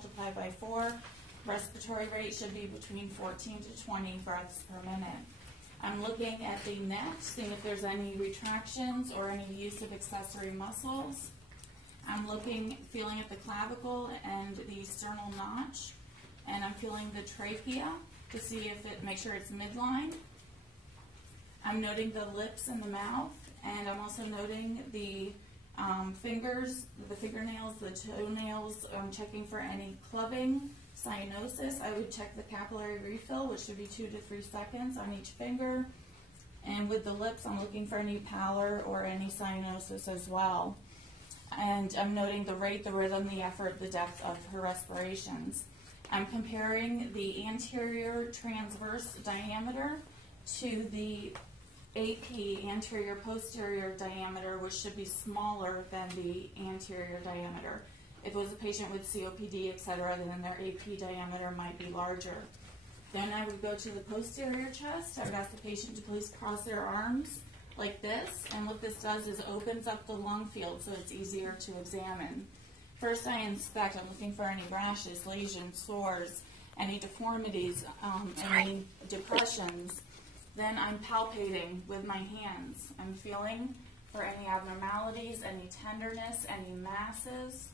multiplied by 4. Respiratory rate should be between 14 to 20 breaths per minute. I'm looking at the neck, seeing if there's any retractions or any use of accessory muscles. I'm feeling at the clavicle and the sternal notch, and I'm feeling the trachea to see make sure it's midline. I'm noting the lips and the mouth, and I'm also noting the fingers, the fingernails, the toenails. I'm checking for any clubbing, cyanosis. I would check the capillary refill, which should be 2 to 3 seconds on each finger. And with the lips, I'm looking for any pallor or any cyanosis as well. And I'm noting the rate, the rhythm, the effort, the depth of her respirations. I'm comparing the anterior transverse diameter to the AP, anterior posterior diameter, which should be smaller than the anterior diameter. If it was a patient with COPD, etc., then their AP diameter might be larger. Then I would go to the posterior chest. I would ask the patient to please cross their arms like this, and what this does is opens up the lung field so it's easier to examine. First I inspect. I'm looking for any rashes, lesions, sores, any deformities, any depressions. Then I'm palpating with my hands. I'm feeling for any abnormalities, any tenderness, any masses.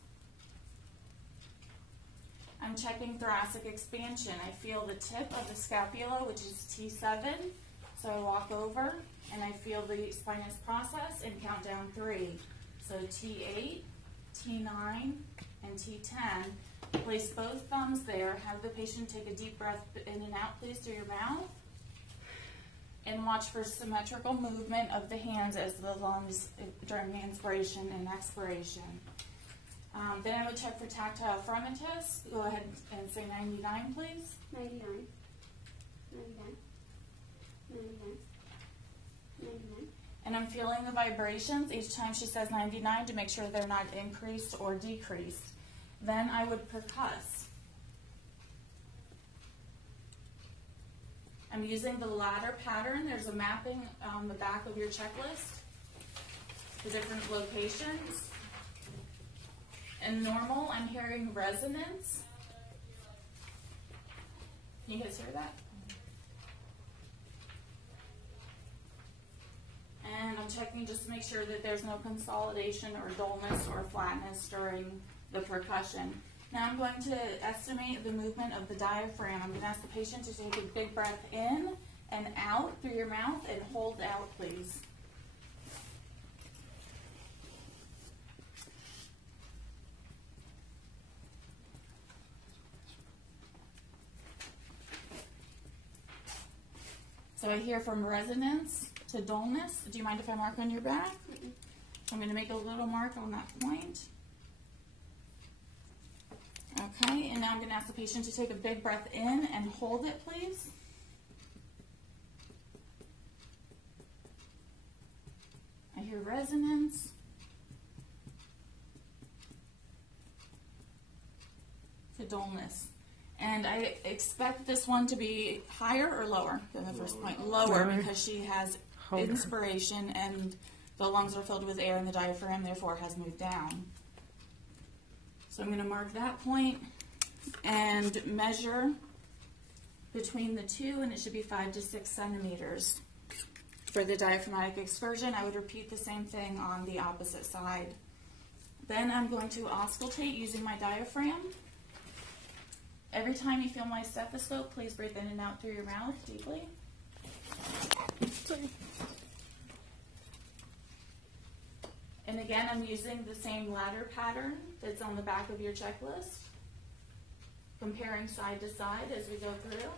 I'm checking thoracic expansion. I feel the tip of the scapula, which is T7. So I walk over and I feel the spinous process and count down 3. So T8, T9, and T10. Place both thumbs there. Have the patient take a deep breath in and out, please, through your mouth. And watch for symmetrical movement of the hands as the lungs during inspiration and expiration. Then I would check for tactile fremitus. Go ahead and say 99, please. 99. 99. 99. 99. And I'm feeling the vibrations each time she says 99 to make sure they're not increased or decreased. Then I would percuss. I'm using the ladder pattern. There's a mapping on the back of your checklist, the different locations. In normal, I'm hearing resonance. Can you guys hear that? And I'm checking just to make sure that there's no consolidation or dullness or flatness during the percussion. Now I'm going to estimate the movement of the diaphragm. I'm going to ask the patient to take a big breath in and out through your mouth and hold out, please. So I hear from resonance to dullness. Do you mind if I mark on your back? Mm-mm. I'm going to make a little mark on that point. Okay, and now I'm going to ask the patient to take a big breath in and hold it, please. I hear resonance. To dullness. And I expect this one to be higher or lower than the first point? Lower, because she has inspiration and the lungs are filled with air and the diaphragm therefore has moved down. So I'm going to mark that point and measure between the two, and it should be 5 to 6 centimeters. For the diaphragmatic excursion, I would repeat the same thing on the opposite side. Then I'm going to auscultate using my diaphragm. Every time you feel my stethoscope, please breathe in and out through your mouth deeply. And again, I'm using the same ladder pattern that's on the back of your checklist, comparing side to side as we go through.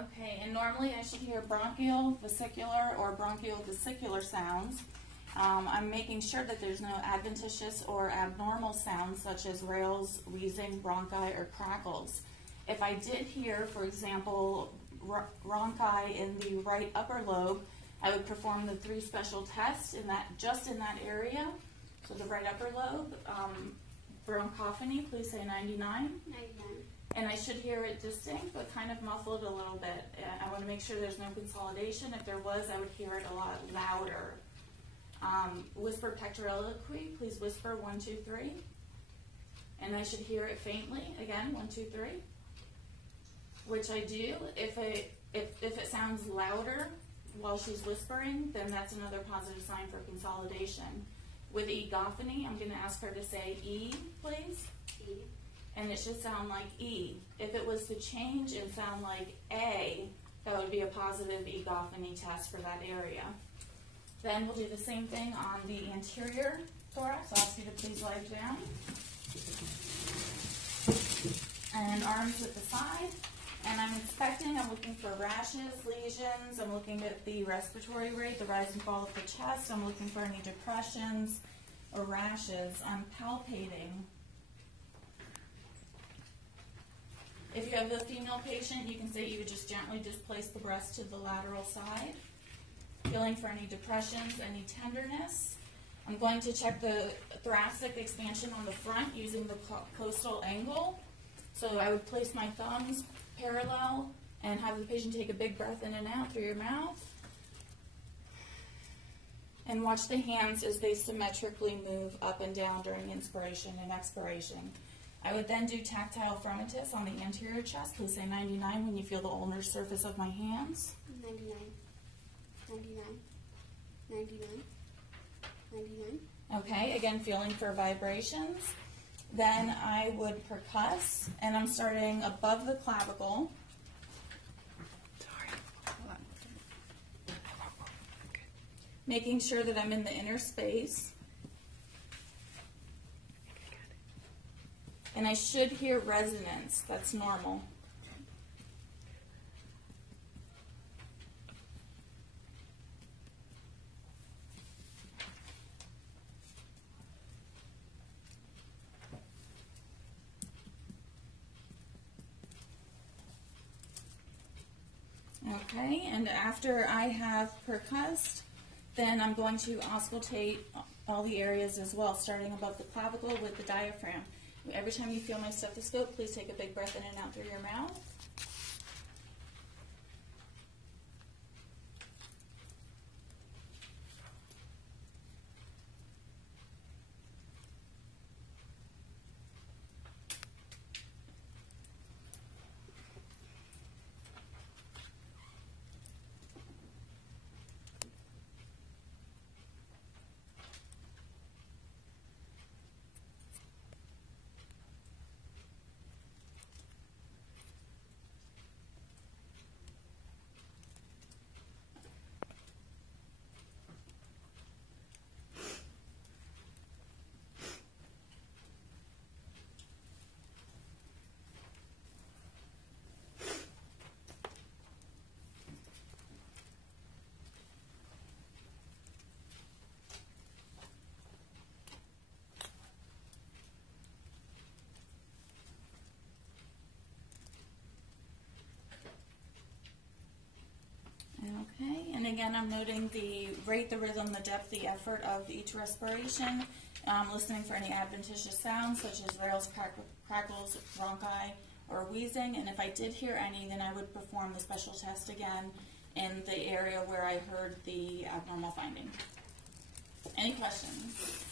Okay, and normally I should hear bronchial, vesicular, or bronchial-vesicular sounds. I'm making sure that there's no adventitious or abnormal sounds such as rales, wheezing, bronchi, or crackles. If I did hear, for example, bronchi in the right upper lobe, I would perform the 3 special tests just in that area. So the right upper lobe, bronchophony, please say 99. 99. And I should hear it distinct, but kind of muffled a little bit. I want to make sure there's no consolidation. If there was, I would hear it a lot louder. Whisper pectoraliqui, please whisper 1, 2, 3. And I should hear it faintly, again, 1, 2, 3. Which I do. If it sounds louder while she's whispering, then that's another positive sign for consolidation. With egophony, I'm going to ask her to say E, please. E. And it should sound like E. If it was to change and sound like A, that would be a positive egophony test for that area. Then we'll do the same thing on the anterior thorax. I'll ask you to please lie down. And arms at the side. And I'm inspecting, I'm looking for rashes, lesions, I'm looking at the respiratory rate, the rise and fall of the chest, I'm looking for any depressions or rashes. I'm palpating. If you have a female patient, you can say you would just gently displace the breast to the lateral side. Feeling for any depressions, any tenderness. I'm going to check the thoracic expansion on the front using the coastal angle. So I would place my thumbs parallel and have the patient take a big breath in and out through your mouth. And watch the hands as they symmetrically move up and down during inspiration and expiration. I would then do tactile fromatus on the anterior chest. Please say 99 when you feel the ulnar surface of my hands. 99. 99. 99. 99. Okay, again, feeling for vibrations. Then I would percuss, and I'm starting above the clavicle. Making sure that I'm in the inner space. And I should hear resonance. That's normal. Okay, and after I have percussed, then I'm going to auscultate all the areas as well, starting above the clavicle with the diaphragm. Every time you feel my stethoscope, please take a big breath in and out through your mouth. Okay, and again, I'm noting the rate, the rhythm, the depth, the effort of each respiration, listening for any adventitious sounds such as rales, crackles, bronchi, or wheezing. And if I did hear any, then I would perform the special test again in the area where I heard the abnormal finding. Any questions?